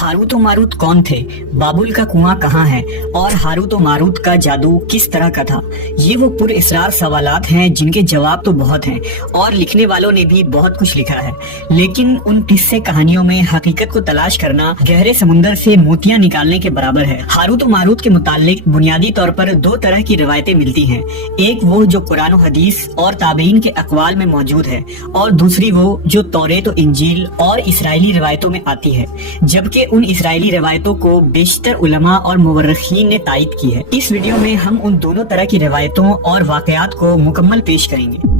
Harut और Marut कौन थे, बाबुल का कुआं कहाँ है और हारूत और मारूत का जादू किस तरह का था। ये वो पुरअसरार सवालात हैं जिनके जवाब तो बहुत हैं और लिखने वालों ने भी बहुत कुछ लिखा है, लेकिन उन किस्से कहानियों में हकीकत को तलाश करना गहरे समुंदर से मोतियां निकालने के बराबर है। हारूत और मारूत के मुतालिक बुनियादी तौर पर दो तरह की रिवायतें मिलती हैं, एक वो जो कुरान और हदीस और ताबीन के अक़वाल में मौजूद है और दूसरी वो जो तौरेत और इंजील और इसराइली रिवायतों में आती है, जबकि उन इसराइली रिवायतों को बेशतर उलमा और मुवर्रिखीन ने तायद की है। इस वीडियो में हम उन दोनों तरह की रिवायतों और वाक़यात को मुकम्मल पेश करेंगे।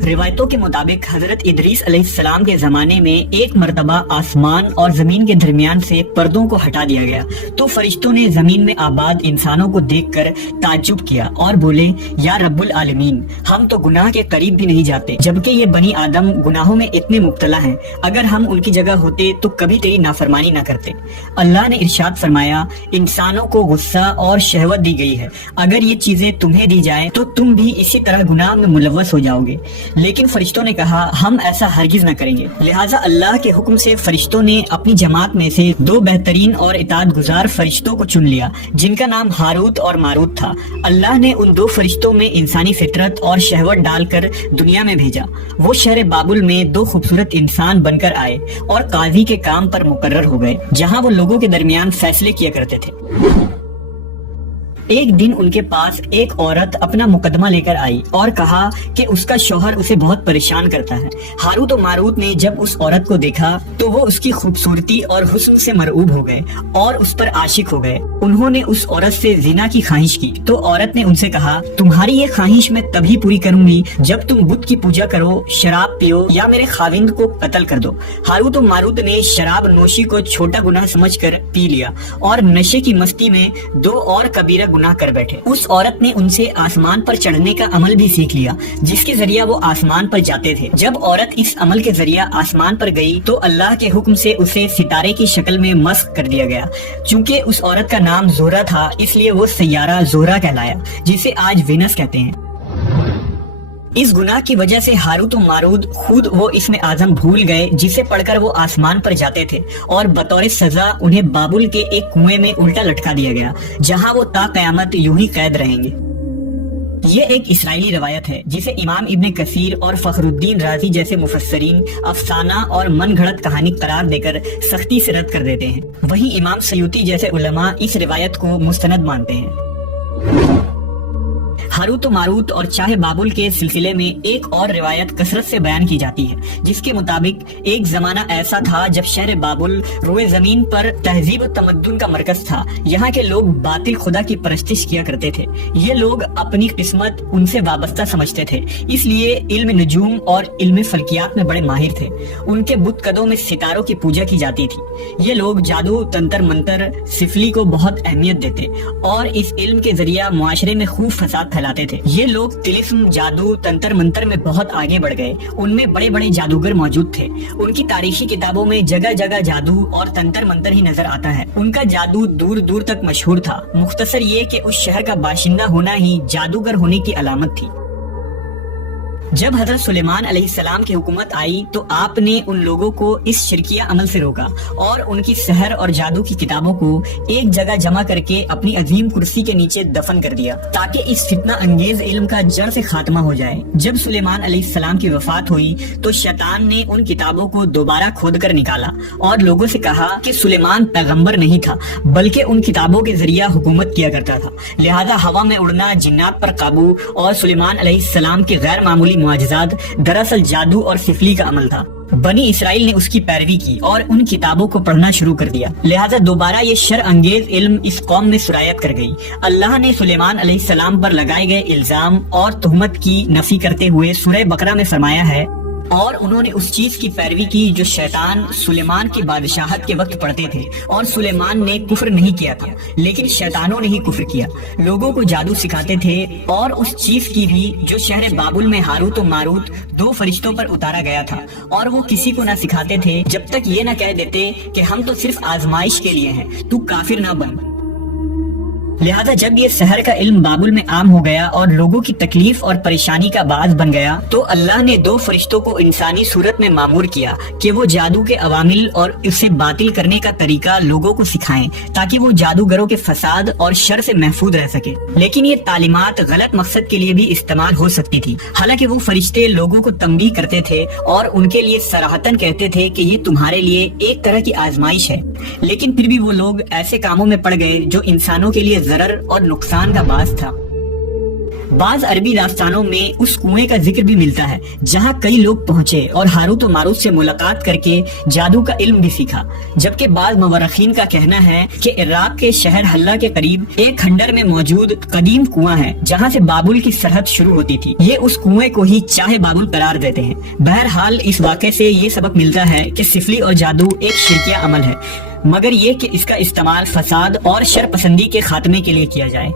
रिवायतों के मुताबिक हजरत इदरीस अलैहिस्सलाम के जमाने में एक मर्तबा आसमान और जमीन के दरमियान से पर्दों को हटा दिया गया तो फरिश्तों ने जमीन में आबाद इंसानों को देखकर ताज्जुब किया और बोले, या रब्बुल आलमीन, हम तो गुनाह के करीब भी नहीं जाते, जबकि ये बनी आदम गुनाहों में इतने मुब्तला हैं। अगर हम उनकी जगह होते तो कभी तेरी नाफरमानी न करते। अल्लाह ने इरशाद फरमाया, इंसानों को गुस्सा और शहवत दी गई है, अगर ये चीजें तुम्हें दी जाए तो तुम भी इसी तरह गुनाह में मुलव्वस हो जाओगे। लेकिन फरिश्तों ने कहा, हम ऐसा हरगिज न करेंगे। लिहाजा अल्लाह के हुक्म से फरिश्तों ने अपनी जमात में से दो बेहतरीन और इताअत गुजार फरिश्तों को चुन लिया, जिनका नाम हारूत और मारूत था। अल्लाह ने उन दो फरिश्तों में इंसानी फितरत और शहवत डालकर दुनिया में भेजा। वो शहर बाबुल में दो खूबसूरत इंसान बनकर आए और काजी के काम पर मुकर्रर हो गए, जहाँ वो लोगों के दरमियान फैसले किया करते थे। एक दिन उनके पास एक औरत अपना मुकदमा लेकर आई और कहा कि उसका शौहर उसे बहुत परेशान करता है। हारूत और मारूत ने जब उस औरत को देखा तो वो उसकी खूबसूरती और हुस्न से मरऊब हो गए और उस पर आशिक हो गए। उन्होंने उस औरत से जिना की ख्वाहिश की तो औरत ने उनसे कहा, तुम्हारी ये ख्वाहिश मैं तभी पूरी करूंगी जब तुम बुत की पूजा करो, शराब पियो या मेरे खाविंद को कत्ल कर दो। हारूत और मारूत ने शराब नोशी को छोटा गुनाह समझकर पी लिया और नशे की मस्ती में दो और कबीरा गुनाह कर बैठे। उस औरत ने उनसे आसमान पर चढ़ने का अमल भी सीख लिया, जिसके जरिए वो आसमान पर जाते थे। जब औरत इस अमल के जरिए आसमान पर गई तो अल्लाह के हुक्म से उसे सितारे की शक्ल में मस्ख कर दिया गया। चूंकि उस औरत का नाम जोहरा था, इसलिए वो सैयारा जोहरा कहलाया, जिसे आज वेनस कहते हैं। इस गुनाह की वजह से हारूत और मारूत खुद वो इसमें आजम भूल गए जिसे पढ़कर वो आसमान पर जाते थे और बतौर सजा उन्हें बाबुल के एक कुएं में उल्टा लटका दिया गया, जहां वो ता कयामत यूं ही कैद रहेंगे। ये एक इसराइली रवायत है जिसे इमाम इब्ने कसीर और फखरुद्दीन राजी जैसे मुफस्सरीन अफसाना और मन घड़त कहानी करार देकर सख्ती से रद्द कर देते हैं। वहीं इमाम सयूती जैसे उलमा इस रिवायत को मुस्तनद मानते हैं। हारूत और मारूत और चाहे बाबुल के सिलसिले में एक और रिवायत कसरत से बयान की जाती है, जिसके मुताबिक एक जमाना ऐसा था जब शहर बाबुल रोए जमीन पर तहजीब और तमद्दुन का मरकज था। यहाँ के लोग बातिल खुदा की परस्तिश किया करते थे। ये लोग अपनी किस्मत उनसे वाबस्ता समझते थे, इसलिए इल्म नजूम और इल्म फल्कियात में बड़े माहिर थे। उनके बुत कदों में सितारों की पूजा की जाती थी। ये लोग जादू, तंत्र मंत्र, सिफली को बहुत अहमियत देते और इस इल्म के जरिए मुआशरे में खूब फसाद फैलाते थे। ये लोग तिलिस्म, जादू, तंत्र मंत्र में बहुत आगे बढ़ गए। उनमें बड़े बड़े जादूगर मौजूद थे। उनकी तारीखी किताबों में जगह जगह जादू और तंत्र मंत्र ही नजर आता है। उनका जादू दूर दूर तक मशहूर था। मुख्तसर ये कि उस शहर का बाशिंदा होना ही जादूगर होने की अलामत थी। जब हजरत सुलेमान अलैहिस्सलाम की हुकूमत आई तो आपने उन लोगों को इस शिरकिया अमल से रोका और उनकी सहर और जादू की किताबों को एक जगह जमा करके अपनी अजीम कुर्सी के नीचे दफन कर दिया, ताकि इस फितना अंगेज इल्म का जड़ से खात्मा हो जाए। जब सुलेमान अलैहिस्सलाम की वफात हुई तो शैतान ने उन किताबों को दोबारा खोद कर निकाला और लोगों से कहा कि सुलेमान पैगंबर नहीं था, बल्कि उन किताबों के जरिए हुकूमत किया करता था। लिहाजा हवा में उड़ना, जिन्नात पर काबू और सुलेमान अलैहिस्सलाम के गैर मामूली मुआजिज़ात दरअसल जादू और सिफली का अमल था। बनी इसराइल ने उसकी पैरवी की और उन किताबों को पढ़ना शुरू कर दिया। लिहाजा दोबारा ये शर अंगेज इल्म इस कौम में सुरायत कर गई। अल्लाह ने सुलेमान अलैहिस्सलाम पर लगाए गए इल्जाम और तुहमत की नफी करते हुए सूरह बकरा में फरमाया है, और उन्होंने उस चीज की पैरवी की जो शैतान सुलेमान की बादशाहत के वक्त पढ़ते थे, और सुलेमान ने कुफ्र नहीं किया था लेकिन शैतानों ने ही कुफ्र किया। लोगों को जादू सिखाते थे और उस चीज की भी जो शहर बाबुल में हारूत और मारूत दो फरिश्तों पर उतारा गया था, और वो किसी को ना सिखाते थे जब तक ये ना कह देते कि हम तो सिर्फ आजमाइश के लिए हैं, तू काफिर ना बन। لہذا جب یہ سحر کا علم بابل میں عام ہو گیا اور لوگوں کی تکلیف اور پریشانی کا باعث بن گیا تو اللہ نے 2 فرشتوں کو انسانی صورت میں مامور کیا کہ وہ جادو کے عوامل اور اسے باطل کرنے کا طریقہ لوگوں کو سکھائیں تاکہ وہ جادوگروں کے فساد اور شر سے محفوظ رہ سکے۔ لیکن یہ تعلیمات غلط مقصد کے لیے بھی استعمال ہو سکتی تھی۔ حالانکہ وہ فرشتے لوگوں کو تنبیہ کرتے تھے اور ان کے لیے صراحتاً کہتے تھے کہ یہ تمہارے لیے ایک طرح کی آزمائش ہے، لیکن پھر بھی وہ لوگ ایسے کاموں میں پڑ گئے جو انسانوں کے لیے ضرر اور نقصان کا باعث تھا۔ بعض عربی داستانوں میں اس کنویں کا ذکر بھی ملتا ہے جہاں کئی لوگ پہنچے اور ہاروت و ماروت سے ملاقات کر کے جادو کا علم بھی سیکھا، جبکہ بعض مورخین کا کہنا ہے کہ عراق کے شہر حلہ کے قریب ایک کھنڈر میں موجود قدیم کنواں ہے جہاں سے بابل کی سرحد شروع ہوتی تھی۔ یہ اس کنویں کو ہی چاہے بابل قرار دیتے ہیں۔ بہرحال اس واقعے سے یہ سبق ملتا ہے کہ سفلی اور جادو ایک شرکیہ عمل ہے، مگر یہ کہ اس کا استعمال فساد اور شر پسندی کے خاتمے کے لیے کیا جائے۔